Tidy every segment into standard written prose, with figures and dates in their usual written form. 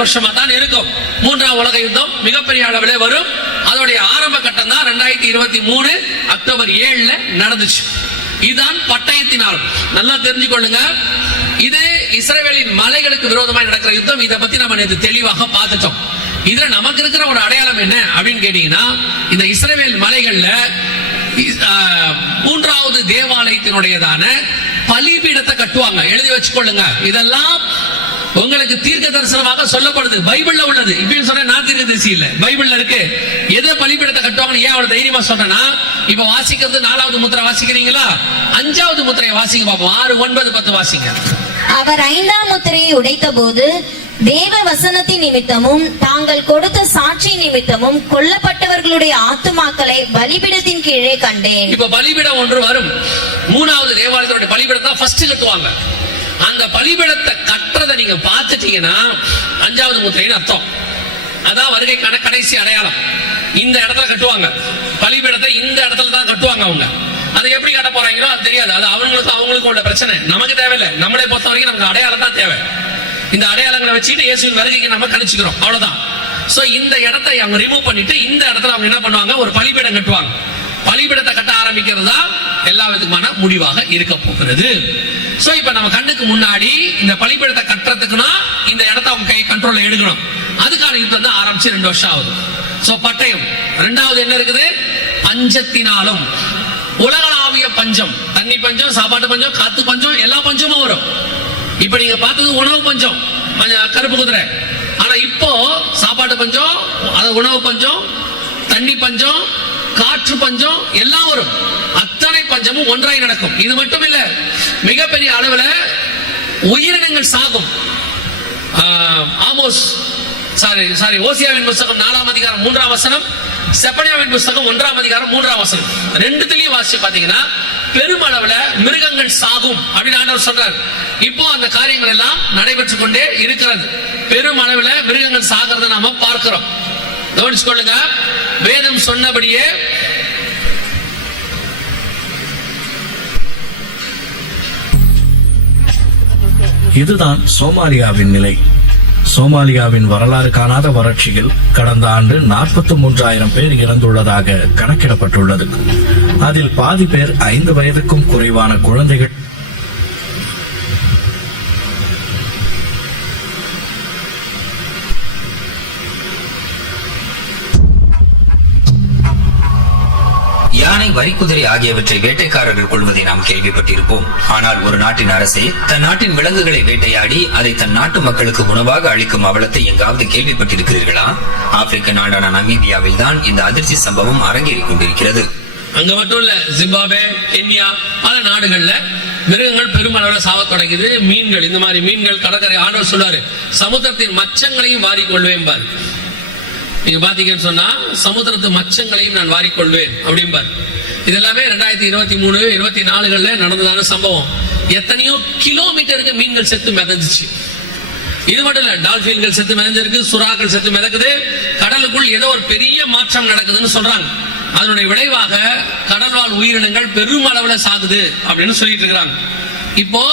வருஷமா தான் இருக்கும். மூன்றாம் உலக யுத்தம் மிகப்பெரிய அளவிலே வரும். அதோடைய ஆரம்ப கட்டம் தான் 2023 அக்டோபர் 7 நடந்துச்சு. இதுதான் பட்டயத்தினால். நல்லா தெரிஞ்சுக்கொள்ளுங்க, இது இஸ்ரவேலின் மலைகளுக்கு விரோதமாக நடக்கிற யுத்தம். இதை பத்தி நம்ம நேற்று தெளிவாக பார்த்துட்டோம். இதுல நமக்கு இருக்கிற ஒரு அடையாளம் என்ன அப்படின்னு கேட்டீங்கன்னா, இந்த இஸ்ரவேல் மலைகள்ல மூன்றாவது தேவாலயத்தினுடையதான பலிபீடத்தை கட்டுவாங்க. எழுதி வச்சுக்கொள்ளுங்க. இதெல்லாம் உங்களுக்கு தீர்க்க தரிசனமாக சொல்லப்படுது, பைபிள்ல உள்ளது. இப்பயும் சொன்ன நான் தீர்க்க தரிசி இல்ல, பைபிள்ல இருக்கு. எதை பலிபீடத்தை கட்டுவாங்கன்னு ஏன் அவ்வளவு தைரியமா சொன்னா, இப்ப வாசிக்கிறது 4வது முத்திரை வாசிக்கிறீங்களா, 5வது முத்திரையை வாசிங்க பாப்போம். 6, 9, 10 வாசிங்க. அவர் 5ஆம் முத்திரையை உடைத்த போது தேவ வசனத்தின் நிமித்தமும் தாங்கள் கொடுத்த சாட்சி நிமித்தமும் கொல்லப்பட்டவர்களுடைய ஆத்துமாக்களை பலிபீடத்தின் கீழே கண்டேன். இப்ப பலிபீடம் ஒன்று வரும். 3வது தேவாலயத்தோட பலிபீடத்தை ஃபர்ஸ்ட் கட்டுவாங்க. அந்த பலிபீடத்தை கட்டுறதை நீங்க பார்த்துட்டீங்கன்னா 5வது முத்திரையின் அர்த்தம். அதான் வருகைக்கான கடைசி அடையாளம். இந்த இடத்துல கட்டுவாங்க பலிபீடத்தை, இந்த இடத்துல தான் கட்டுவாங்க. அவங்க அதை எப்படி கட்ட போறாங்களோ அது தெரியாது. அது அவங்களுக்கு உள்ள பிரச்சனை, நமக்கு தேவையில்லை. நம்மளை பொறுத்த வரைக்கும் நமக்கு அடையாளம் தான் தேவை. இந்த அடையாளங்களை வச்சுட்டு இயேசுவின் வருகைக்கு நம்ம கணிச்சுக்கிறோம், அவ்வளவுதான். சோ இந்த இடத்தை அவங்க ரிமூவ் பண்ணிட்டு இந்த இடத்துல அவங்க என்ன பண்ணுவாங்க, ஒரு பலிபீடம் கட்டுவாங்க. பலிபீடத்தை கட்ட ஆரம்பிக்கிறது தான் எல்லா விதமான முடிவாக இருக்க போகிறது. சோ இப்ப நம்ம கண்ணுக்கு முன்னாடி இந்த பலிபீடத்தை கட்டுறதுக்குன்னா இந்த இடத்தை அவங்க கை கண்ட்ரோல்ல எடுக்கணும். அதுக்கான யுத்தம் தான் ஆரம்பிச்சு 2 வருஷம் ஆகுது. சோ பட்டயம். 2வது என்ன இருக்குது, பஞ்சத்தினாலும். உலகளாவிய பஞ்சம், தண்ணி பஞ்சம், சாப்பாட்டு பஞ்சம், காத்து பஞ்சம், எல்லா பஞ்சமும் வரும். இப்ப நீங்க பார்த்தது உணவு பஞ்சம், கருப்பு குதிரை. ஆனா இப்போ சாப்பாட்டு பஞ்சம், உணவு பஞ்சம், தண்ணி பஞ்சம், காற்று பஞ்சம் எல்லாம் வரும். அத்தனை பஞ்சமும் ஒன்றாய் நடக்கும். இது மட்டும் இல்ல, மிகப்பெரிய அளவுல உயிரினங்கள் சாகும். ஓசியாவின் புத்தகம் 4ஆம் அதிகாரம் 3ஆம் வசனம், செப்பனியாவின் புத்தகம் 1ஆம் அதிகாரம் 3ஆம் வசனம், ரெண்டுத்திலையும் வாசிச்சு பாத்தீங்கன்னா பெருமளவுல மிருகங்கள் சாகும் அப்படின்னு ஆண்டவர் சொல்றார். இப்போ அந்த காரியங்கள் எல்லாம் நடைபெற்றுக் கொண்டே இருக்கிறது. பெருமளவுல மிருகங்கள் சாகிறத நாம பார்க்கிறோம். கவனிச்சுக்கொள்ளுங்க. வேதம் சொன்னபடியே இதுதான் சோமாலியாவின் நிலை. சோமாலியாவின் வரலாறு காணாத வறட்சியில் கடந்த ஆண்டு 43,000 பேர் இறந்துள்ளதாக கணக்கிடப்பட்டுள்ளது. அதில் பாதி பேர் 5 வயதுக்கும் குறைவான குழந்தைகள். யானை, வரிக்குதிரை ஆகியவற்றை வேட்டைக்காரர்கள் கொள்வதை நாம் கேள்விப்பட்டிருப்போம். ஆனால் ஒரு நாட்டின் அரசே தன் நாட்டின் விலங்குகளை வேட்டையாடி அதை தன் நாட்டு மக்களுக்கு உணவாக அளிக்கும் அவலத்தை எங்காவது கேள்விப்பட்டிருக்கிறீர்களா? ஆப்பிரிக்க நாடான நமீபியாவில் தான் இந்த அதிர்ச்சி சம்பவம் அரங்கேறிக் கொண்டிருக்கிறது. அங்க மட்டும் இல்ல, ஜிம்பாப்வே, கென்யா, பல நாடுகள்ல மிருகங்கள் பெருமளவில் சாவ தொடங்குது. மீன்கள், இந்த மாதிரி மீன்கள், கடற்கரை, ஆண்டவர் சொல்றாரு சமுத்திரத்தின் மச்சங்களையும் வாரிக்கொள்வேன் பாரு. நீங்க பாத்தீங்கன்னு சொன்னா சமுத்திரத்து மச்சங்களையும் நான் வாரிக்கொள்வேன் அப்படிம்பார். இதெல்லாமே 2023, 2024 நடந்ததான சம்பவம். எத்தனையோ கிலோமீட்டருக்கு மீன்கள் செத்து மிதந்துச்சு. இது மட்டும் இல்ல, டால்பின்கள் செத்து மிதந்திருக்கு, சுறாக்கள் செத்து மிதக்குது. கடலுக்குள் ஏதோ ஒரு பெரிய மாற்றம் நடக்குதுன்னு சொல்றாங்க. அதனுடைய விளைவாக கடல்வாழ் உயிரினங்கள் பெரும் அளவுல சாகுது அப்படின்னு சொல்லிட்டு இருக்கிறாங்க. இப்போ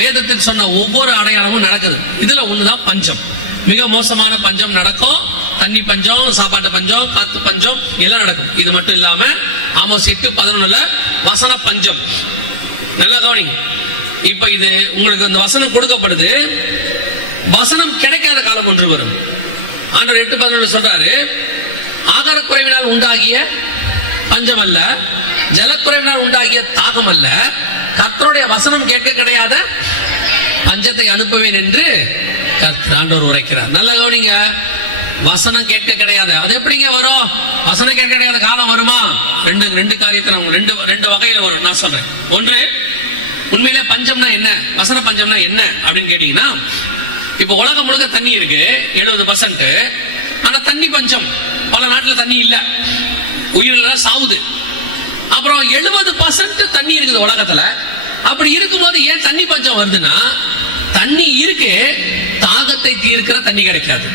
வேதத்தில் சொன்ன ஒவ்வொரு அடையாளமும் நடக்குது. இதுல ஒண்ணுதான் பஞ்சம். மிக மோசமான பஞ்சம் நடக்கும். தண்ணி பஞ்சம், சாப்பாட்டு பஞ்சம், காத்து பஞ்சம் எல்லாம் நடக்கும். இது மட்டும் இல்லாம ஆமோஸ் 8:11 வசன பஞ்சம். நல்லா கவனிங்க. இப்ப இது உங்களுக்கு அந்த வசனம் கொடுக்கப்படுது. வசனம் கிடைக்காத காலம் ஒன்று வரும். ஆண்டவர் 8:11 சொல்றாரு, ஆகார குறைவினால் உண்டாகிய பஞ்சம் அல்ல, ஜலக்குறைவினால் உண்டாகிய தாகம் அல்ல, கர்த்தருடைய வசனம் கேட்க கிடையாத பஞ்சத்தை அனுப்புவேன் என்று ஆண்டவர் உரைக்கிறார். நல்ல கவனிங்க. வசனம் கேட்க கிடையாது. அது எப்படிங்க வரும்? வசனம் கேட்க கிடையாத காலம் வருமா? ரெண்டு காரியத்தை ரெண்டு வகையில வரும். நான் சொல்றேன். ஒன்று, உண்மையிலே பஞ்சம்னா என்ன, வசன பஞ்சம்னா என்ன அப்படின்னு கேட்டீங்கன்னா, இப்ப உலகம் முழுக்க தண்ணி இருக்கு 70%. ஆனா தண்ணி பஞ்சம். பல நாட்டுல தண்ணி இல்ல, உயிரிழந்தா சாவுது. அப்புறம் 70% தண்ணி இருக்குது உலகத்துல. அப்படி இருக்கும்போது ஏன் தண்ணி பஞ்சம் வருதுன்னா, தண்ணி இருக்கு, தாகத்தை தீர்க்கிற தண்ணி கிடைக்காது,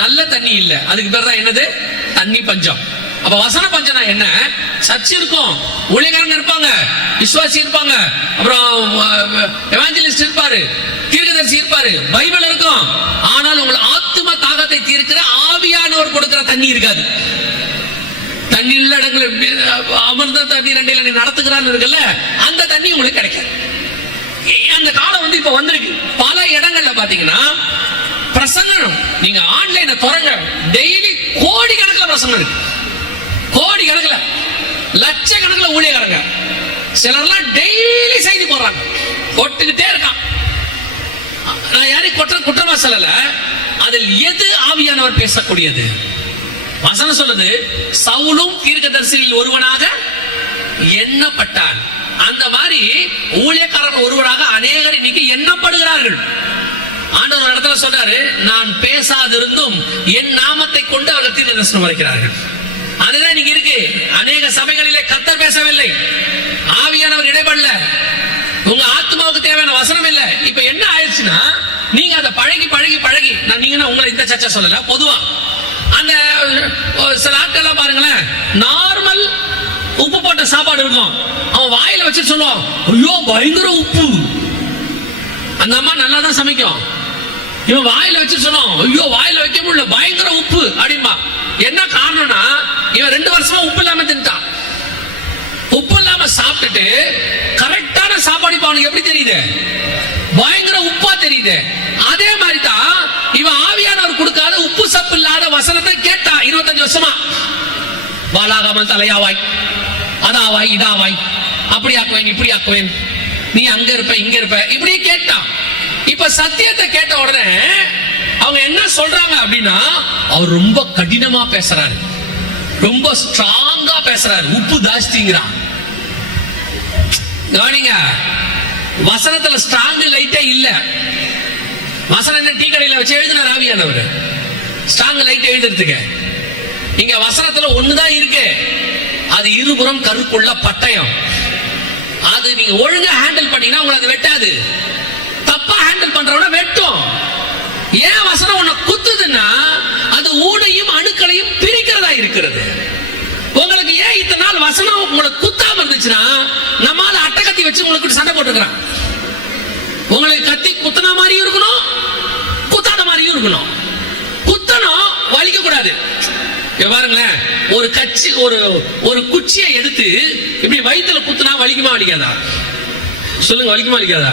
நல்ல தண்ணி இல்ல. அதுக்கு பேர் தான் என்னது, தண்ணி பஞ்சம். அப்ப வசன பஞ்சம்னா என்ன, சர்ச் இருக்கும், ஊழியக்காரங்க இருப்பாங்க, விசுவாசி இருப்பாங்க, அப்புறம் எவாஞ்சலிஸ்ட் இருப்பாரு, தீர்க்கதரிசி இருப்பாரு, பைபிள் இருக்கும். ஆனால் உங்கள் ஆத்தும தாகத்தை தீர்க்கிற ஆவியானவர் கொடுக்கிற தண்ணி இருக்காது. தண்ணி உள்ள இடங்கள் அமிர்த தண்ணி ரெண்டு நடத்துகிறான்னு இருக்குல்ல, அந்த தண்ணி உங்களுக்கு கிடைக்காது. அந்த காலம் இப்ப வந்திருக்கு. பல இடங்கள்ல பாத்தீங்கன்னா பிரசங்கம், நீங்க ஆன்லைனை திறங்க, டெய்லி கோடி கணக்கில் பிரசங்கம் இருக்கு. கோடி கணக்கில், லட்சக்கணக்கில் ஊழியக்காரங்க, சிலர்லாம் டெய்லி செய்தி போடுறாங்க, போட்டுக்கிட்டே இருக்கான். நான் யாரையும் குற்றமா சொல்லல. அதில் எது ஆவியானவர் பேசக்கூடியது? வசனம் சொல்லுது, சவுலும் தீர்க்கதரிசியில் ஒருவனாக எண்ணப்பட்டான். அந்த மாதிரி ஊழியக்காரர் ஒருவராக அநேகர் இன்னைக்கு எண்ணப்படுகிறார்கள். ஆண்டவர் ஒரு இடத்துல சொல்றாரு, நான் பேசாதிருந்தும் என் நாமத்தை கொண்டு அவர்கள் தீர்க்கதரிசனம் வரைக்கிறார்கள். அதுதான் இன்னைக்கு இருக்கு. அநேக சபைகளிலே கர்த்தர் பேசவில்லை, ஆவியானவர் இடைப்படல, உங்க ஆத்மாவுக்கு தேவையான வசனம் இல்ல. இப்ப என்ன ஆயிடுச்சுன்னா, நீங்க அதை பழகி பழகி பழகி, நான் நீங்க உங்களை இந்த சர்ச்சை சொல்லல, பொதுவா அந்த சில ஆட்கள் பாருங்களேன், நார்மல் உப்பு போட்ட சாப்பாடு இருக்கும், அவன் வாயில வச்சு சொல்லுவான், ஐயோ பயங்கர உப்பு. அந்த அம்மா நல்லா தான் சமைக்கும், இவன் வாயில வச்சு சொல்லுவான், ஐயோ வாயில வைக்க முடியல, பயங்கர உப்பு அப்படின்பா. என்ன காரணம்னா, இவன் 2 வருஷமா உப்பு இல்லாம தின்ட்டான். உப்பு இல்லாம சாப்பிட்டுட்டு கரெக்டான சாப்பாடு இப்ப அவனுக்கு எப்படி தெரியுது? பயங்கர உப்பா தெரியுது. அதே மாதிரி தான் இவன் ஆவியானவர் கொடுக்காத உப்பு சப்பு இல்லாத வசனத்தை கேட்டான் 25 வருஷமா. வாலாகாமல் தலையாவாய், அதாவாய் இதாவாய், அப்படி ஆக்குவேன் இப்படி ஆக்குவேன், நீ அங்க இருப்ப இங்க இருப்ப, இப்படி கேட்டான். இப்ப சத்தியத்தை கேட்ட உடனே அவங்க என்ன சொல்றாங்க அப்படின்னா, அவர் ரொம்ப கடினமா பேசுறாரு, ரொம்ப ஸ்ட்ராங்கா பேசுறாரு, உப்பு ஜாஸ்திங்கிறான். கவனிங்க, வசனத்துல ஸ்ட்ராங் லைட்டே இல்ல. வசனம் என்ன டீ கடையில வச்சு எழுதினார் ஆவியானவர்? ஸ்ட்ராங் லைட் எழுதுறதுக்கு இங்க வசனத்துல ஒண்ணுதான் இருக்கு, அது இருபுறம் கருக்குள்ள பட்டயம். அது நீங்க ஒழுங்கா ஹேண்டில் பண்ணீங்கன்னா உங்களுக்கு அது வெட்டாது, தப்பா ஹேண்டில் பண்றவன வெட்டும். ஏன் வசனம் உன்னை குத்துதுன்னா, அது ஊனையும் அணுக்களையும் பிரிக்கிறதா இருக்கிறது. உங்களுக்கு ஏன் இத்தனை நாள் வசனம் உங்களுக்கு குத்தாம இருந்துச்சுன்னா, நம்மால அட்டகத்தி வச்சு உங்களுக்கு சண்டை போட்டுக்கிறான். உங்களுக்கு கத்தி குத்துன மாதிரியும் இருக்கணும், குத்தாத மாதிரியும் இருக்கணும். குத்தணும், வலிக்க கூடாது. பாருங்களேன், ஒரு கச்சி ஒரு குச்சியை எடுத்து இப்படி வயிற்றுல குத்துனா வலிக்குமா வலிக்காதா? சொல்லுங்க, வலிக்குமா வலிக்காதா?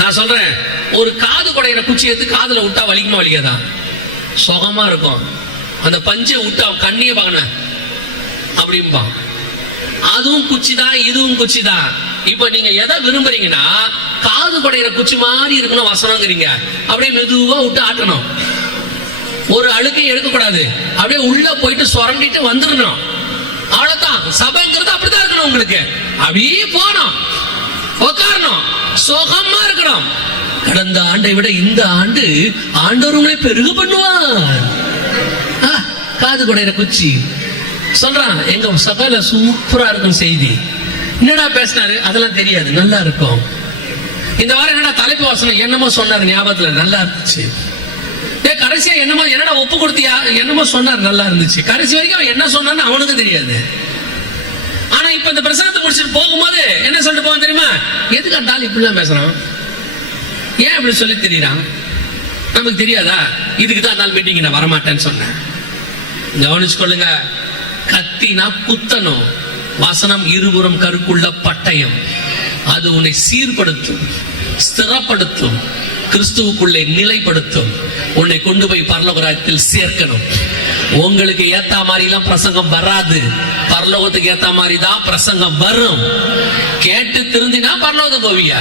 நான் சொல்றேன், ஒரு காது குடையிற குச்சி எடுத்து காதுல விட்டா வலிக்குமா வலிக்காதா? சுகமா இருக்கும். அந்த பஞ்சை விட்டா கண்ணிய பார்க்கணும் அப்படின்பா. அதுவும் குச்சி தான், இதுவும் குச்சி தான். இப்ப நீங்க எதை விரும்புறீங்கன்னா, காது குடையிற குச்சி மாதிரி இருக்கணும் வசனங்கிறீங்க, அப்படியே மெதுவா விட்டு ஆட்டணும். ஒரு அழுக்கையும் எடுக்கக்கூடாது, அப்படியே உள்ள போயிட்டு சுரண்டிட்டு வந்துடணும். அவ்வளவுதான். சபைங்கிறது அப்படித்தான் இருக்கணும். உங்களுக்கு அப்படியே போனோம், உட்காரணும், சுகமா இருக்கணும். கடந்த ஆண்டை விட இந்த ஆண்டு ஆண்டவர் உங்களை பெருக பண்ணுவார். காது குடையிற குச்சி சொல்றான், எங்க சபையில சூப்பரா இருக்கும் செய்தி. என்னடா பேசினாரு அதெல்லாம் தெரியாது, நல்லா இருக்கும். இந்த வாரம் என்னடா தலைப்பு வசனம் என்னமோ சொன்னாரு, ஞாபகத்துல நல்லா இருந்துச்சு. கடைசியா என்னடா ஒப்பு கொடுத்தியா, என்னமோ சொன்னார், நல்லா இருந்துச்சு. கடைசி வரைக்கும் அவன் என்ன சொன்னான்னு அவனுக்கு தெரியாது. ஆனா இப்ப இந்த பிரசாதத்தை முடிச்சுட்டு போகும்போது என்ன சொல்லிட்டு போவான் தெரியுமா? எதுக்கு அண்டாலும் இப்படிலாம் பேசுறான், ஏன் இப்படி சொல்லி தெரியறான், நமக்கு தெரியாதா? இதுக்கு தான் நாள் மீட்டிங் நான் வரமாட்டேன்னு சொன்னேன். கவனிச்சுக்கொள்ளுங்க, கத்தினா குத்தணும். வசனம் இருபுறம் கருக்குள்ள பட்டயம். அது உன்னை சீர்படுத்தும், ஸ்திரப்படுத்தும், கிறிஸ்துவுக்குள்ளே நிலைப்படுத்தும், உன்னை கொண்டு போய் பரலோகத்தில் சேர்க்கணும். உங்களுக்கு ஏத்த மாதிரி எல்லாம் பிரசங்கம் வராது, பரலோகத்துக்கு ஏத்த மாதிரி தான் பிரசங்கம் வரும். கேட்டு திருந்தினா பரலோகம் போவியா?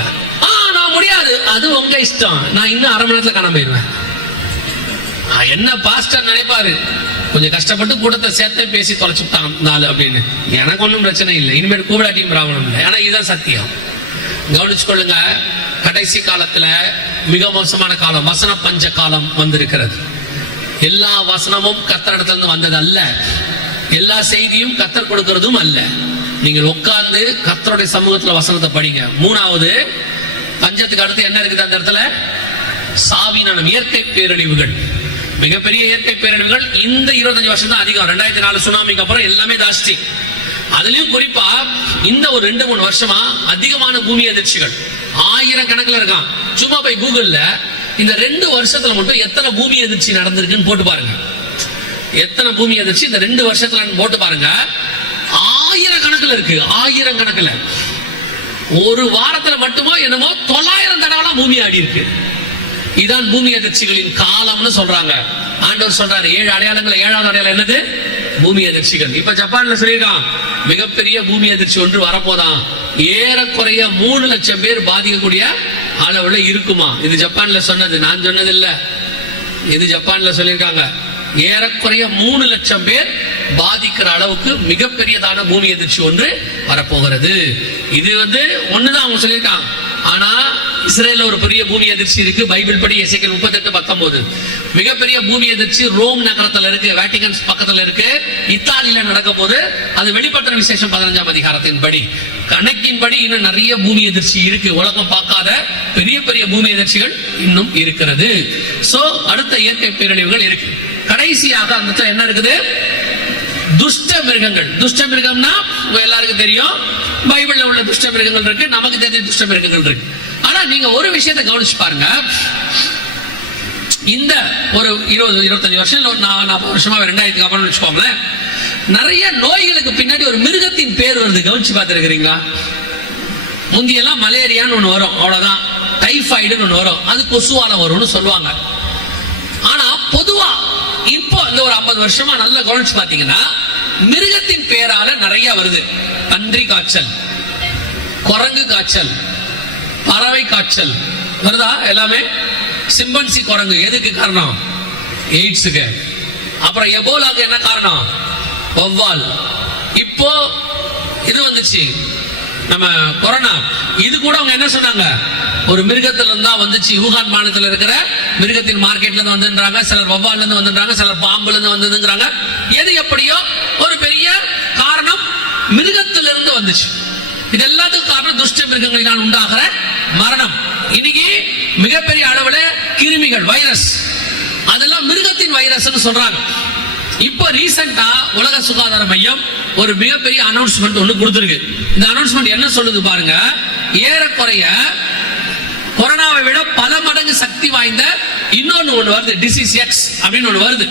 நான் முடியாது, அது உங்க இஷ்டம், நான் இன்னும் 1/2 மணி நேரத்துல காணாம போயிருவேன். என்ன பாஸ்டர் நினைப்பாரு, கொஞ்சம் கஷ்டப்பட்டு கூட்டத்தை சேர்த்த பேசி தொலைச்சுட்டான் அப்படின்னு. எனக்கு ஒன்றும் பிரச்சனை இல்லை, இனிமேல் கூப்பிடாட்டியும் பிராமணம் இல்லை. ஆனா இதுதான் சத்தியம். கவனிச்சுக்கொள்ளுங்க, கடைசி காலத்துல மிக மோசமான காலம், வசன பஞ்ச காலம் வந்திருக்கிறது. எல்லா வசனமும் கர்த்தரிடத்துல இருந்து வந்தது அல்ல, எல்லா செய்தியும் கர்த்தர் கொடுக்கிறதும் அல்ல. நீங்கள் உட்கார்ந்து கர்த்தருடைய சமூகத்துல வசனத்தை படிங்க. 3வது பஞ்சத்துக்கு அடுத்து என்ன இருக்குது அந்த இடத்துல? சாவினம், இயற்கை பேரழிவுகள், மிகப்பெரிய இயற்கை பேரழிவுகள். இந்த 25 வருஷம் தான் அதிகம். 2004 சுனாமிக்கு அப்புறம் எல்லாமே ஜாஸ்தி. அதுலயும் குறிப்பா இந்த ஒரு 2-3 வருஷமா அதிகமான பூமி அதிர்ச்சிகள் 1000 கணக்குல இருக்கான். சும்மா போய் கூகுள்ல இந்த 2 வருஷத்துல மட்டும் எத்தனை பூமி அதிர்ச்சி நடந்திருக்குன்னு போட்டு பாருங்க. எத்தனை பூமி அதிர்ச்சி இந்த 2 வருஷத்துல போட்டு பாருங்க. 1000 கணக்குல இருக்கு. 1000 கணக்குல ஒரு வாரத்துல மட்டுமோ என்னமோ 900 தடவை பூமி ஆடி இருக்கு. இதான் பூமி அதிர்ச்சிகளின் காலம்னு சொல்றாங்க. ஆண்டவர் சொல்றாரு 7 அடையாளங்கள். 7வது அடையாளம் என்னது? பூமி அதிர்ச்சிகள். இப்ப ஜப்பான்ல சொல்லியிருக்கான் மிகப்பெரிய பூமி அதிர்ச்சி ஒன்று வரப்போதான். ஏறக்குறைய 3 லட்சம் பேர் பாதிக்கக்கூடிய அளவுல இருக்குமா. இது ஜப்பான்ல சொன்னது, நான் சொன்னது இல்ல. இது ஜப்பான்ல சொல்லியிருக்காங்க. ஏறக்குறைய 3 லட்சம் பேர் பாதிக்கிற அளவுக்கு மிகப்பெரியதான பூமி அதிர்ச்சி ஒன்று வரப்போகிறது. இது ஒண்ணுதான் அவங்க சொல்லியிருக்காங்க. ஆனா இஸ்ரேல்ல ஒரு பெரிய பூமி அதிர்ச்சி இருக்கு. பைபிள் படி எசேக்கியேல் 38:19 மிகப்பெரிய பூமி அதிர்ச்சி ரோம் நகரத்துல இருக்கு, வேட்டிகன் பக்கத்துல இருக்கு, இத்தாலியில நடக்க போது. அது வெளிப்பட்ட விசேஷம் 15ஆம் அதிகாரத்தின் படி. கணக்கின்படி இன்னும் நிறைய பூமி அதிர்ச்சி இருக்கு. உலகம் பார்க்காத பெரிய பெரிய பூமி அதிர்ச்சிகள் இன்னும் இருக்கிறது. சோ அடுத்த இயற்கை பேரழிவுகள் இருக்கு. கடைசியாக அந்த என்ன இருக்குது? துஷ்ட மிருகங்கள். துஷ்ட மிருகம்னா எல்லாருக்கும் தெரியும். பைபிள்ல உள்ள துஷ்ட மிருகங்கள் இருக்கு, நமக்கு தெரிஞ்ச துஷ்ட மிருகங்கள் இருக்கு. ஆனா நீங்க ஒரு விஷயத்தை கவனிச்சு பாருங்க. இந்த ஒரு 20-25 வருஷம் 40 வருஷமா 2000 அப்புறம் வச்சுக்கோங்களேன், நிறைய நோய்களுக்கு பின்னாடி ஒரு மிருகத்தின் பேர் வருது. கவனிச்சு பார்த்திருக்கிறீங்களா? முந்தியெல்லாம் மலேரியான்னு ஒண்ணு வரும், அவ்வளவுதான். டைபாய்டுன்னு ஒண்ணு வரும், அது கொசுவால வரும்னு சொல்லுவாங்க. ஆனா பொதுவா இப்போ இந்த ஒரு 50 வருஷமா நல்லா கவனிச்சு பாத்தீங்கன்னா மிருகத்தின் பேரால நிறைய வருது. பன்றி காய்ச்சல், குரங்கு காய்ச்சல், பறவை காய்ச்சல் வருதா? எல்லாமே சிம்பன்சி குரங்கு. எதுக்கு காரணம்? எய்ட்ஸுக்கு. அப்புறம் எபோலாக்கு என்ன காரணம்? வௌவால். இப்போ இது வந்துச்சு நம்ம கொரோனா. இது கூட அவங்க என்ன சொன்னாங்க? ஒரு மிருகத்துல இருந்தா வந்துச்சு. ஊகான் மாநிலத்தில் இருக்கிற மிருகத்தின் மார்க்கெட்ல இருந்து வந்துன்றாங்க, சிலர் வௌவால்ல இருந்து வந்துன்றாங்க, சிலர் பாம்புல இருந்து வந்ததுங்கிறாங்க. எது எப்படியோ ஒரு பெரிய காரணம் மிருகத்திலிருந்து வந்துச்சு. இது எல்லாத்துக்கும் காரணம் துஷ்ட மிருகங்களினால் உண்டாகிற மரணம். இன்னைக்கு மிகப்பெரிய அளவுல கிருமிகள், வைரஸ், அதெல்லாம் மிருகத்தின் வைரஸ் சொல்றாங்க. இப்போ ரீசெண்டா உலக சுகாதார மையம் ஒரு மிகப்பெரிய அனௌன்ஸ்மெண்ட் ஒண்ணு கொடுத்திருக்கு. இந்த அனௌன்ஸ்மெண்ட் என்ன சொல்லுது பாருங்க. ஏறக்குறைய கொரோனாவை விட பல மடங்கு சக்தி வாய்ந்த இன்னொன்னு ஒண்ணு வருது, டிசீஸ் எக்ஸ் அப்படின்னு ஒண்ணு வருது.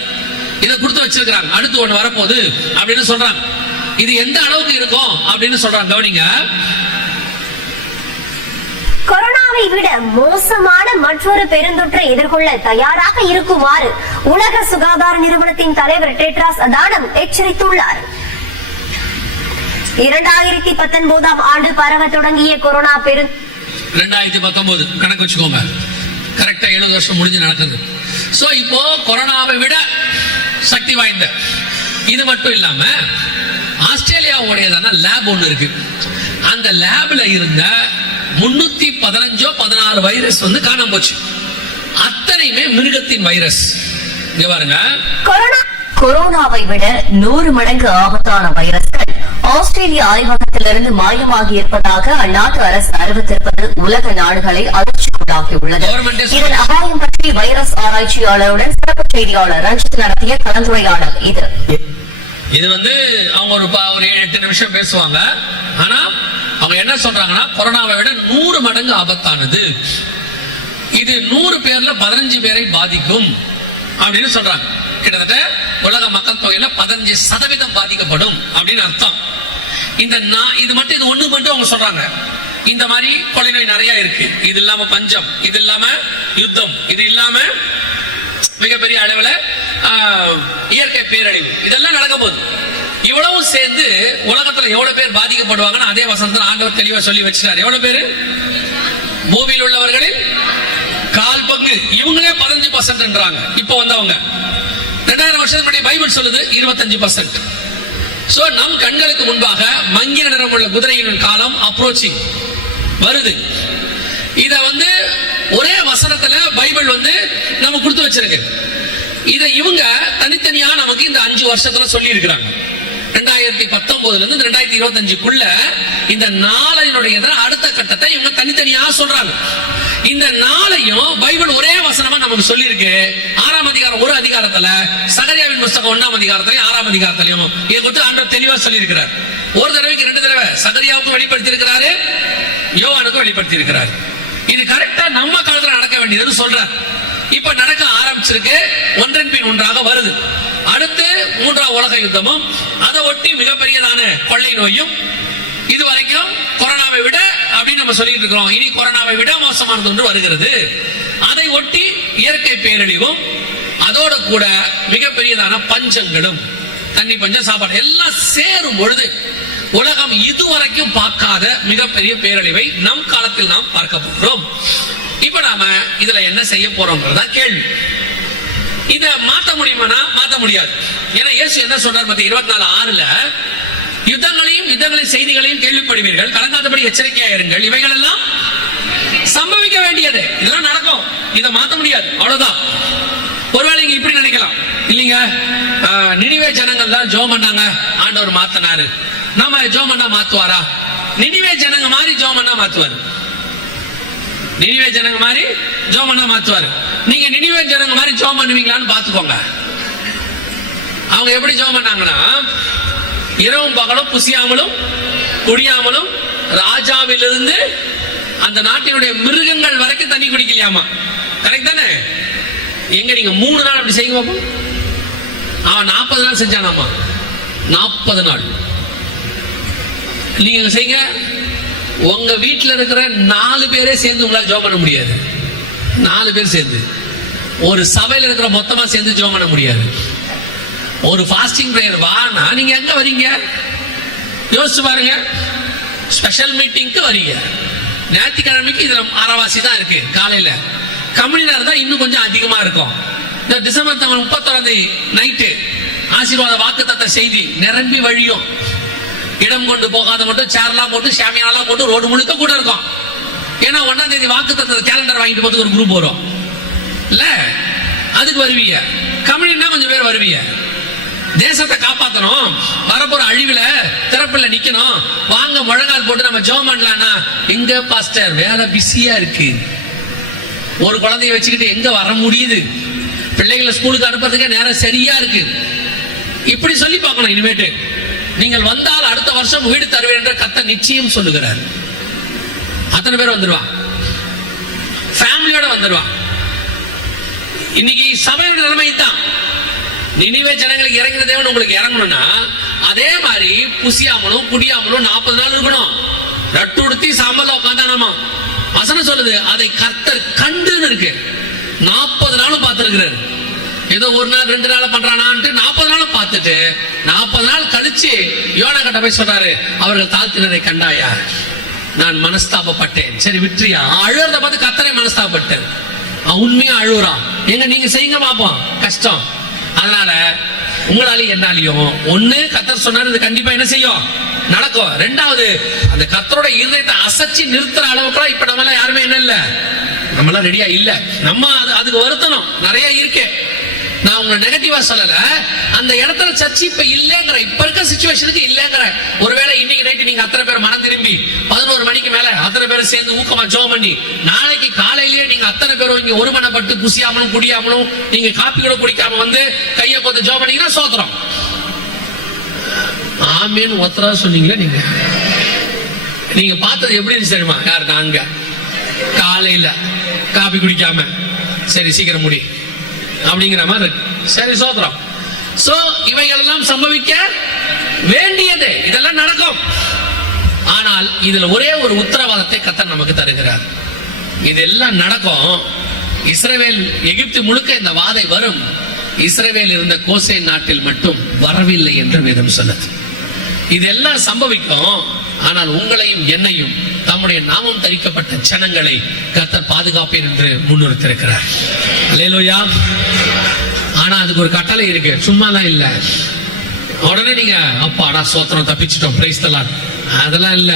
இதை கொடுத்து வச்சிருக்காங்க. அடுத்து ஒண்ணு வரப்போகுது அப்படின்னு சொல்றாங்க. இது எந்த அளவுக்கு இருக்கும் அப்படின்னு சொல்றாங்க. கவனிங்க. கொரோனாவை விட மோசமான மற்றொரு பெருந்தொற்றை எதிர்கொள்ள தயாராக இருக்குமாறு உலக சுகாதார நிறுவனத்தின் தலைவர் டெட்ராஸ் அதானம் எச்சரித்துள்ளார். 2019ஆம் ஆண்டு பரவ தொடங்கிய கொரோனா 2019 கணக்கு வச்சுக்கோங்க. கரெக்டா 70 வருஷம் முடிஞ்சு நடக்குது. சோ இப்போ கொரோனாவை விட சக்தி வாய்ந்த, இது மட்டும் இல்லாம ஆஸ்திரேலியாவுடையதான லேப் ஒண்ணு இருக்கு. அந்த லேப்ல இருந்த 315-16 வைரஸ் காணாம போச்சு. அத்தனையுமே மிருகத்தின் வைரஸ். இங்க பாருங்க. கொரோனாவை விட 100 மடங்கு ஆபத்தான வைரஸ்கள் ஆஸ்திரேலிய ஆய்வகத்திலிருந்து மாயமாகி இருப்பதாக அந்நாட்டு அரசு அறிவித்திருப்பது உலக நாடுகளை அதிர்ச்சிக்குள்ளாக்கியுள்ளது. இதன் அபாயம் பற்றி வைரஸ் ஆராய்ச்சியாளருடன் சிறப்பு செய்தியாளர் ரஞ்சித் நடத்திய கலந்துரையாடல் இது. அவங்க ஒரு 7-8 நிமிஷம் பேசுவாங்க. ஆனா அவங்க என்ன சொல்றாங்கன்னா, கொரோனாவை விட 100 மடங்கு ஆபத்தானது. இது 100 பேர்ல 15 பேரை பாதிக்கும் அப்படின்னு சொல்றாங்க. கிட்டத்தட்ட உலக மக்கள் தொகையில 15% பாதிக்கப்படும் அப்படின்னு அர்த்தம். இது மட்டும் இது ஒண்ணு மட்டும் அவங்க சொல்றாங்க. இந்த மாதிரி கொலை நோய் நிறைய இருக்கு. இது இல்லாம பஞ்சம், இது இல்லாம யுத்தம், இது இல்லாம மிகப்பெரிய அளவுல இயற்கை பேரழிவு, இதெல்லாம் நடக்க போகுது. இவ்வளவு சேர்ந்து உலகத்துல எவ்வளவு பேர் பாதிக்கப்படுவாங்கன்னு அதே வசனத்துல ஆண்டவர் தெளிவா சொல்லி வச்சிட்டார். எவ்வளவு பேரு? பூமியில் உள்ளவர்களில் 1/4 பங்கு. இவங்களே 15%. இப்போ வந்தவங்க 2000 வருஷத்துக்கு முன்னாடி பைபிள் சொல்லுது 25%. சோ நம் கண்களுக்கு முன்பாக மங்கிய நிறம் உள்ள குதிரையின் காலம் அப்ரோச்சிங் வருது. இத ஒரே வசனத்துல பைபிள் நம்ம கொடுத்து வச்சிருக்கு. இத இவங்க தனித்தனியா நமக்கு இந்த 5 வருஷத்துல சொல்லி இருக்கிறாங்க. 2019 இருந்து 2025க்குள்ள இந்த நாளையினுடைய அடுத்த கட்டத்தை இவங்க தனித்தனியா சொல்றாங்க. இந்த நாளையும் பைபிள் ஒரே வசனமா நமக்கு சொல்லி இருக்கு. 6ஆம் அதிகாரம் ஒரு அதிகாரத்துல, சகரியாவின் புத்தகம் 1ஆம் அதிகாரத்திலையும் 6ஆம் அதிகாரத்திலையும் இதை குறித்து ஆண்டவர் தெளிவா சொல்லி இருக்கிறார். ஒரு தடவைக்கு 2 தடவை சகரியாவுக்கும் வெளிப்படுத்தி இருக்கிறாரு, யோவானுக்கும் வெளிப்படுத்தி இருக்கிறார். இது கரெக்டா நம்ம காலத்துல நடக்க வேண்டியதுன்னு சொல்றார். இப்ப நடக்க ஆரம்பிச்சிருக்கு, ஒன்றன் பின் ஒன்றாக வருது. அடுத்து 3ஆம் உலக யுத்தமும் அதை ஒட்டி மிகப்பெரியதான கொள்ளை நோயும், இதுவரைக்கும் கொரோனாவை விட அப்படின்னு நம்ம சொல்லிட்டு இருக்கிறோம். இனி கொரோனாவை விட மோசமானது ஒன்று வருகிறது. அதை ஒட்டி இயற்கை பேரழிவும், அதோட கூட மிகப்பெரியதான பஞ்சங்களும், தண்ணி பஞ்சம், சாப்பாடு எல்லாம் சேரும் பொழுது உலகம் இதுவரைக்கும் பார்க்காத மிகப்பெரிய பேரழிவை நம் காலத்தில் நாம் பார்க்க போகிறோம். இப்ப நாம இதுல என்ன செய்ய போறோம்ன்றதா கேள்வி. இத மாத்த முடியுமானா மாத்த முடியாது. ஏன்னா இயேசு என்ன சொல்றார் மத்திய 24:6 யுத்தங்களையும் யுத்தங்களின் செய்திகளையும் கேள்விப்படுவீர்கள், கலங்காதபடி எச்சரிக்கையா இருங்கள், இவைகள் எல்லாம் சம்பவிக்க வேண்டியது, இதெல்லாம் நடக்கும், இதை மாத்த முடியாது, அவ்வளவுதான். ஒருவேளை நீங்க இப்படி நினைக்கலாம், இல்லைங்க நினிவே ஜனங்கள் தான் ஜெபம் பண்ணாங்க, ஆண்டவர் மாத்தினாரு, நாம ஜெபம் பண்ணா மாத்துவாரா? நினிவே ஜனங்க மாதிரி ஜெபம் பண்ணா மாத்துவாரு. நினிவே ஜனங்க மாதிரி ஜெபம் பண்ணா மாத்துவாரு. நீங்க நினிவே ஜனங்க மாதிரி ஜெபம் பண்ணுவீங்களான்னு பாத்துக்கோங்க. அவங்க எப்படி ஜெபம் பண்ணாங்கன்னா, இரவும் பகலும் புசியாமலும் குடியாமலும் ராஜாவிலிருந்து அந்த நாட்டினுடைய மிருகங்கள் வரைக்கும் தண்ணி குடிக்கலையாமா. கரெக்ட் தானே? எங்க நீங்க 3 நாள் அப்படி செய்யுங்க பாப்போம். அவன் 40 நாள் செஞ்சானாமா. 40 நாள் நீங்க செய்யுங்க. உங்க வீட்டுல இருக்கிற 4 பேரே சேர்ந்து உங்களால ஜெபம் பண்ண முடியாது. 4 பேர் சேர்ந்து, ஒரு சபையில இருக்கிற மொத்தமா சேர்ந்து ஜெபம் பண்ண முடியாது. ஒரு ஃபாஸ்டிங் பிரேயர் வானா நீங்க எங்க வரீங்க? யோசிச்சு பாருங்க. ஸ்பெஷல் மீட்டிங்க்கு வரீங்க. ஞாயிற்றுக்கிழமைக்கு இதுல அரைவாசி தான் இருக்கு. காலையில கம்யூனியர் தான் இன்னும் கொஞ்சம் அதிகமா இருக்கும். இந்த டிசம்பர் 31 நைட்டு ஆசீர்வாத வாக்குத்தத்த செய்தி நிரம்பி வழியும். இடம் கொண்டு போகாத மட்டும் சேர்லாம் போட்டு சாமியானலாம் போட்டு ரோடு முழுக்க கூட இருக்கும். ஏன்னா 1ஆம் தேதி வாக்குத்தத்த கேலண்டர் வாங்கிட்டு போறதுக்கு ஒரு குரூப் வரும் இல்ல, அதுக்கு வருவீங்க. கம்யூனியர்னா கொஞ்சம் பேர் வருவீங்க. தேசத்தை காப்பாற்றணும், வரப்போற அழிவுல திறப்புல நிக்கணும், வாங்க முழங்கால் போட்டு நம்ம ஜெபம் பண்ணலாம்னா எங்க பாஸ்டர் வேலை பிஸியா இருக்கு, ஒரு குழந்தைய வச்சுக்கிட்டு எங்க வர முடியுது, பிள்ளைகளை ஸ்கூலுக்கு அனுப்புறதுக்கு நேரம் சரியா இருக்கு. இப்படி சொல்லி பார்க்கணும். இனிமேட்டு நீங்கள் வந்தால் அடுத்த வருஷம் வீடு தருவேன் என்ற கர்த்தர் நிச்சயம் சொல்லுகிறார். அத்தனை பேர் வந்துருவான், ஃபேமிலியோட வந்துருவான். இன்னைக்கு சபையோட நிலைமை தான். நினிவே ஜனங்களுக்கு இறங்கின தேவன் உங்களுக்கு இறங்கணும்னா அதே மாதிரி புசியாமலும் குடியாமலும் 40 நாள் இருக்கணும். ரட்டு உடுத்தி சாம்பல்ல உட்காந்தானாமா. வசனம் சொல்லுது அதை கர்த்தர் கண்டுன்னு இருக்கு. 40 நாளும் பார்த்திருக்கிறாரு. ஏதோ 1 நாள் 2 நாள் பண்றானான்ட்டு 40 நாளும் பார்த்துட்டு 40 நாள் கழிச்சு யோனா கிட்ட போய் சொல்றாரு, அவர்கள் தாழ்த்தினரை கண்டாயா, நான் மனஸ்தாபப்பட்டேன். சரி விட்டுறியா? அழுறத பார்த்து கர்த்தரை மனஸ்தாபப்பட்டேன். உண்மையா அழுகுறான். எங்க நீங்க செய்யுங்க பாப்போம், கஷ்டம். அதனால உங்களாலையும் என்னாலையும் ஒண்ணு கர்த்தர் சொன்னாரு, இது கண்டிப்பா என்ன செய்யும், நடக்கும். 2வது அந்த கர்த்தரோட இருதயத்தை அசைச்சு நிறுத்துற அளவுக்கு இப்ப நம்ம எல்லாம் யாருமே என்ன இல்ல, நம்ம எல்லாம் ரெடியா இல்ல. நம்ம அதுக்கு வருத்தணும் நிறைய இருக்கு. நான் உங்களை நெகட்டிவா சொல்லல. அந்த இடத்துல சர்ச் இப்ப இல்லங்கிற, இப்ப இருக்க சிச்சுவேஷனுக்கு இல்லங்கிற. ஒருவேளை இன்னைக்கு நைட்டு நீங்க அத்தனை பேர் மனம் திரும்பி 11 மணிக்கு மேல அத்தனை பேர் சேர்ந்து ஊக்கமா ஜெபம் பண்ணி நாளைக்கு காலையிலேயே நீங்க அத்தனை பேரும் இங்க ஒருமனப்பட்டு குசியாமலும் குடியாமலும் நீங்க காப்பி கூட குடிக்காம வந்து கையை கொண்டு ஜெபம் பண்ணீங்கன்னா சோத்திரம். ஆமேன்னு ஒத்தரா சொன்னீங்களா? நீங்க பார்த்தது எப்படி இருந்துச்சு தெரியுமா? யார் நாங்க காலையில காப்பி குடிக்காம சரி சீக்கிரம் முடி அப்படிங்கிற மாதிரி இருக்கு. சரி சோத்திரம். சோ இவைகள் எல்லாம் சம்பவிக்க வேண்டியது, இதெல்லாம் நடக்கும். ஆனால் இதுல ஒரே ஒரு உத்தரவாதத்தை கர்த்தர் நமக்கு தருகிறார். இதெல்லாம் நடக்கும். இஸ்ரவேல் எகிப்து முழுக்க இந்த வாதை வரும். இஸ்ரவேல் இருந்த கோசேன் நாட்டில் மட்டும் வரவில்லை என்று வேதம் சொல்லுது. இதெல்லாம் சம்பவிக்கும். ஆனால் உங்களையும் என்னையும் தம்முடைய நாமம் தரிக்கப்பட்ட ஜனங்களை கர்த்தர் பாதுகாப்பேன் என்று முன்னிறுத்திருக்கிறார். அல்லேலூயா. ஆனா அதுக்கு ஒரு கட்டளை இருக்கு, சும்மாலாம் இல்ல. உடனே நீங்க அப்பாடா சோத்திரம் தப்பிச்சிட்டோம் பிரைஸ் தி லார்ட் அதெல்லாம் இல்ல.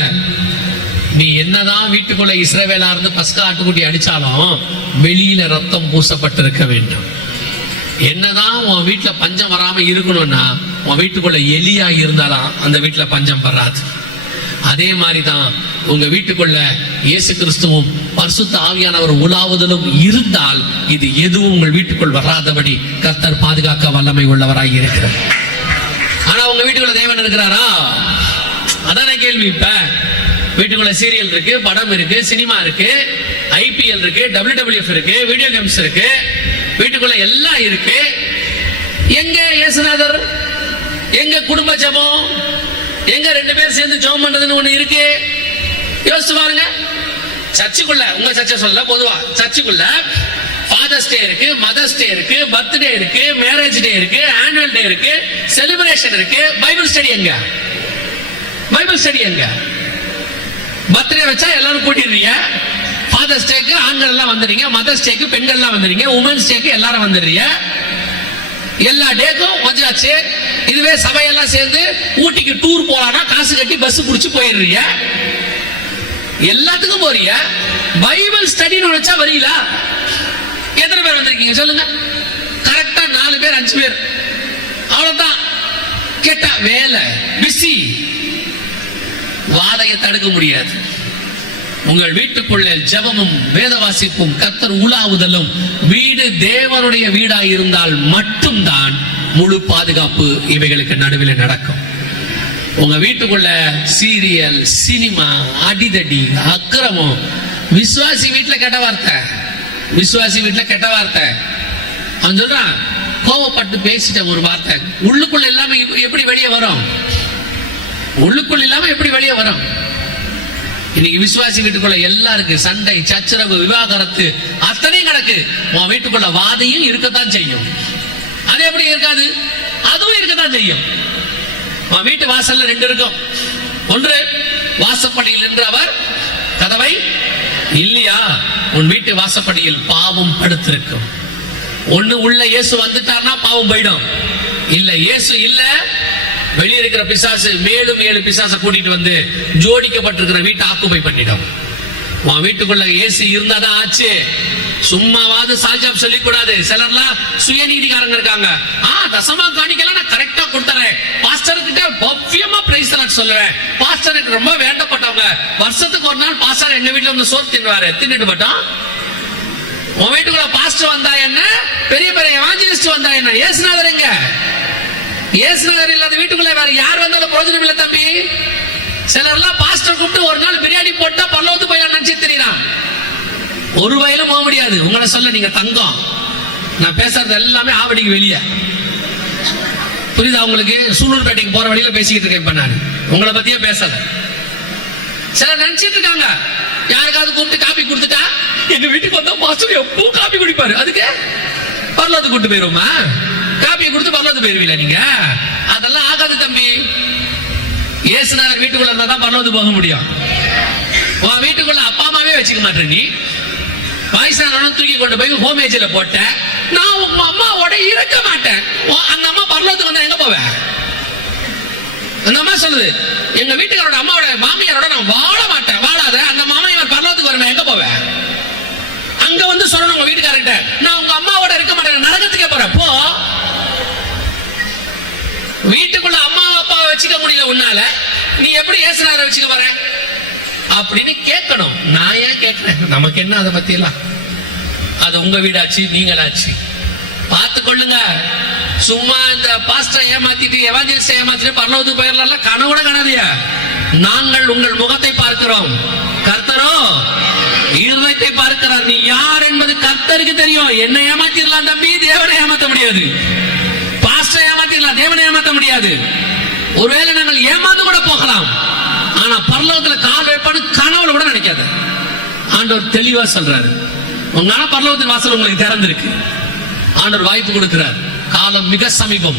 நீ என்னதான் வீட்டுக்குள்ள இஸ்ரவேலா இருந்து பஸ்கா ஆட்டுக்குட்டி அடிச்சாலும் வெளியில ரத்தம் பூசப்பட்டிருக்க வேண்டும். என்னதான் உன் வீட்டுல பஞ்சம் வராம இருக்கணும்னா உன் வீட்டுக்குள்ள எலியா இருந்தாலும் அந்த வீட்டுல பஞ்சம் வராது. அதே மாதிரிதான் உங்க வீட்டுக்குள்ள இயேசு கிறிஸ்துவும் பரிசுத்த ஆவியானவர் உலாவுதலும் இருந்தால் இது எதுவும் உங்கள் வீட்டுக்குள் வராதபடி கர்த்தர் பாதுகாக்க வல்லமை உள்ளவராய் இருக்கிறார். ஆனா உங்க வீட்டுக்குள்ள தேவன் இருக்கிறாரா? அதான கேள்வி. இப்ப வீட்டுக்குள்ள சீரியல் இருக்கு, படம் இருக்கு, சினிமா இருக்கு, IPL இருக்கு, WWF இருக்கு, வீடியோ கேம்ஸ் இருக்கு, வீட்டுக்குள்ள எல்லாம் இருக்கு. எங்க இயேசுநாதர், எங்க குடும்ப ஜெபம், எங்க 2 பேர் சேர்ந்து ஜெபம் பண்றதுன்னு ஒண்ணு இருக்கு? யோசிச்சு பாருங்க. சர்ச்சுக்குள்ள, உங்க சர்ச்சை சொல்ல, பொதுவா சர்ச்சுக்குள்ள ஃபாதர்ஸ் டே இருக்கு, மதர்ஸ் டே இருக்கு, பர்த்டே இருக்கு, மேரேஜ் டே இருக்கு, ஆனுவல் டே இருக்கு, செலிப்ரேஷன் இருக்கு. பைபிள் ஸ்டடி எங்க? பைபிள் ஸ்டடி எங்க? பர்த்டே வச்சா எல்லாரும் கூட்டிடுறீங்க. ஃபாதர்ஸ் டேக்கு ஆண்கள் எல்லாம் வந்துடுறீங்க, மதர்ஸ் டேக்கு பெண்கள் எல்லாம் வந்துடுறீங்க, உமன்ஸ் டேக்கு எல்லாரும் வந்துடுறீங்க. எல்லா டேக்கும் வந்தாச்சு. இதுவே சபையெல்லாம் சேர்ந்து ஊட்டிக்கு டூர் போலான்னா காசு கட்டி பஸ் புடிச்சு போயிடுறீங்க. எல்லாத்துக்கும் போறீங்க. பைபிள் ஸ்டடின்னு வச்சா வரீங்களா? எத்தனை பேர் வந்திருக்கீங்க சொல்லுங்க? கரெக்டா 4 பேர் 5 பேர், அவ்வளவுதான். கேட்டா வேலை பிஸி. வாதையை தடுக்க முடியாது. உங்கள் வீட்டுக்குள்ளே ஜெபமும் வேத வாசிப்பும் கர்த்தர் உலாவுதலும் வீடு தேவனுடைய வீடாய் இருந்தால் மட்டும்தான் முழு பாதுகாப்பு இவைகளுக்கு நடுவில் நடக்கும். உங்க வீட்டுக்குள்ள சீரியல், சினிமா, அடிதடி, அக்கிரமம், விசுவாசி வீட்டுல கெட்ட வார்த்தை, விசுவாசி வீட்டுல கெட்ட வார்த்தை. அவன் சொல்றான், கோவப்பட்டு பேசிட்ட ஒரு வார்த்தை உள்ளுக்குள்ள இல்லாம எப்படி வெளியே வரும்? உள்ளுக்குள்ள இல்லாம எப்படி வெளியே வரும்? இன்னைக்கு விசுவாசி வீட்டுக்குள்ள எல்லாம் இருக்கு. சண்டை, சச்சரவு, விவாகரத்து அத்தனையும் கிடக்கு. உன் வீட்டுக்குள்ள வாதையும் இருக்கத்தான் செய்யும். அது எப்படி இருக்காது? அதுவும் இருக்கத்தான் செய்யும். உன் வீட்டு வாசல்ல 2 இருக்கும். ஒன்று, வாசப்படியில் நின்று அவர் கதவை இல்லையா? உன் வீட்டு வாசப்படியில் பாவம் படுத்திருக்கும். ஒண்ணு, உள்ள இயேசு வந்துட்டார்னா பாவம் போயிடும். இல்ல இயேசு இல்ல, வெளியே இருக்கிற பிசாசு மேலும் 7 பிசாசை கூட்டிட்டு வந்து ஜோடிக்கப்பட்டிருக்கிற வீட்டை ஆக்குபை பண்ணிடும். உன் வீட்டுக்குள்ள இயேசு இருந்தாதான் ஆச்சு. சும்மாவாது சால்ஜாப் சொல்லிக் கூடாது. சிலர்லாம் சுயநீதிகாரங்க இருக்காங்க. தசமா காணிக்கலாம் நான் கரெக்டா கொடுத்துறேன், பாஸ்டர் கிட்ட பவ்யமா பிரைஸ் சொல்லுவேன், பாஸ்டருக்கு ரொம்ப வேண்டப்பட்டவங்க, வருஷத்துக்கு ஒரு நாள் பாஸ்டர் எங்க வீட்டுல வந்து சோறு தின்னுவாரு, தின்னுட்டு போட்டோம். உன் வீட்டுக்குள்ள பாஸ்டர் வந்தா என்ன, பெரிய பெரிய எவாஞ்சலிஸ்ட் வந்தா என்ன? இயேசுநாதர் எங்க? இயேசுநாதர் இல்லாத வீட்டுக்குள்ள வேற யார் வந்தாலும் பிரயோஜனம் இல்ல தம்பி. சிலர்லாம் பாஸ்டர் கூப்பிட்டு ஒரு நாள் பிரியாணி போட்டா பல்லவத்து போய் நினைச்சு தெரியுறான். ஒரு வயலும் போக முடியாது. உங்களை சொல்ல, நீங்க தங்கம். நான் பேசுறது எல்லாமே ஆவடிக்கு வெளியே. புரியுதா உங்களுக்கு? சூலூர்பேட்டைக்கு போற வழியில பேசிக்கிட்டு இருக்கேன். இப்ப நான் உங்களை பத்தியே பேசல. சிலர் நினைச்சிட்டு இருக்காங்க, யாருக்காவது கூப்பிட்டு காப்பி கொடுத்துட்டா எங்க வீட்டுக்கு வந்தா பாஸ்டர் எப்போ காப்பி குடிப்பாரு, அதுக்கு பரலோகத்துக்கு கூட்டு போயிருவோமா? காப்பியை கொடுத்து பரலோகத்துக்கு போயிருவீங்களா நீங்க? அதெல்லாம் ஆகாது தம்பி. இயேசுநாதர் வீட்டுக்குள்ள இருந்தா தான் பரலோகத்துக்கு போக முடியும். உன் வீட்டுக்குள்ள அப்பா அம்மாவே வச்சுக்க மாட்டேன். நீ வயசான தூக்கி கொண்டு போய் ஹோமேஜில போட்ட, நான் உங்க அம்மாவோட இருக்க மாட்டேன். அந்த அம்மா பரலோகத்துக்கு வந்தா எங்க போவேன்? அந்த அம்மா சொல்லுது, எங்க வீட்டுக்காரோட அம்மாவோட மாமியாரோட நான் வாழ மாட்டேன். வாழாத அந்த மாமியார் பரலோகத்துக்கு வரணும், எங்க போவேன்? அங்க வந்து சொல்லணும் உங்க வீட்டுக்காரர்கிட்ட, நான் உங்க அம்மாவோட இருக்க மாட்டேன், நரகத்துக்கே போறேன். போ. வீட்டுக்குள்ள அம்மா அப்பா வச்சுக்க முடியல உன்னால, நீ எப்படி இயேசுநாதரை வச்சுக்க போற அப்படின்னு கேட்கணும். நான் ஏன் கேட்கிறேன்? நமக்கு என்ன அதை பத்தி எல்லாம்? அது உங்க வீடாச்சு, நீங்களாச்சு, பார்த்து கொள்ளுங்க. சும்மா இந்த பாஸ்டரை ஏமாத்திட்டு எவாஞ்சலிஸ்டை ஏமாத்திட்டு பரலோகத்துக்கு போயிடலாம் கனவுட காணாதியா. நாங்கள் உங்கள் முகத்தை பார்க்கிறோம், கர்த்தரோ இருதயத்தை பார்க்கிறார். நீ யார் என்பது கர்த்தருக்கு தெரியும். என்ன ஏமாத்திடலாம் தம்பி, தேவனை ஏமாத்த முடியாது. பாஸ்டரை ஏமாத்திடலாம், தேவனை ஏமாத்த முடியாது. ஒருவேளை நாங்கள் ஏமாந்து கூட போகலாம், ஆனா பரலோகத்துல கால் வைப்பான்னு கனவுல கூட நினைக்காத. ஆண்டவர் தெளிவா சொல்றாரு, உங்களால பரலோகத்தின் வாசல் உங்களுக்கு திறந்திருக்கு. ஆண்டவர் வாய்ப்பு கொடுக்கிறார். காலம் மிக சமீபம்.